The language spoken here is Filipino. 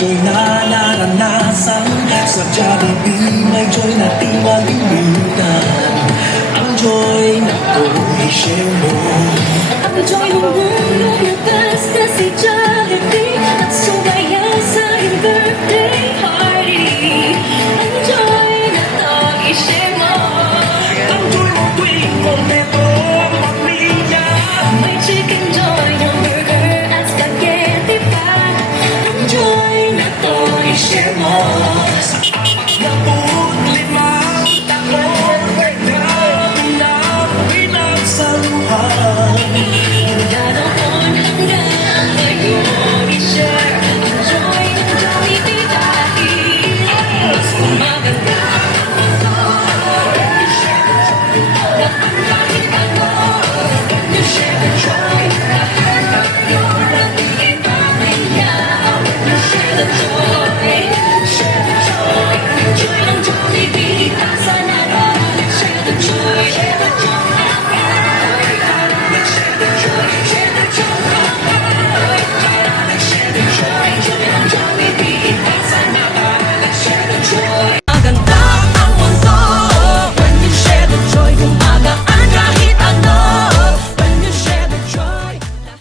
joy na naranasan. Sa Jollibee may joy na di malilimutan. Ang joy na to i-share mo. Ang joy ng buong lugar, kasi